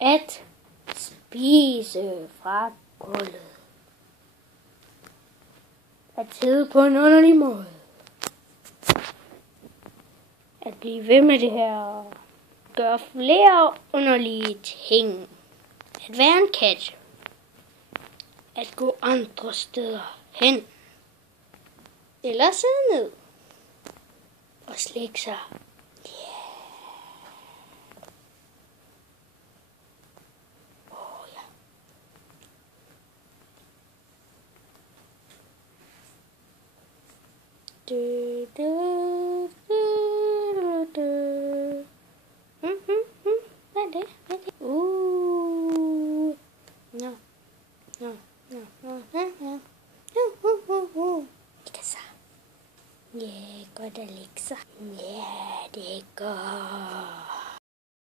At spise fra gulvet. At sidde på en underlig måde. At blive ved med det her. Gøre flere underlige ting. At være en kat. At gå andre steder hen. Eller sidde ned. Og slikke sig. Du, du.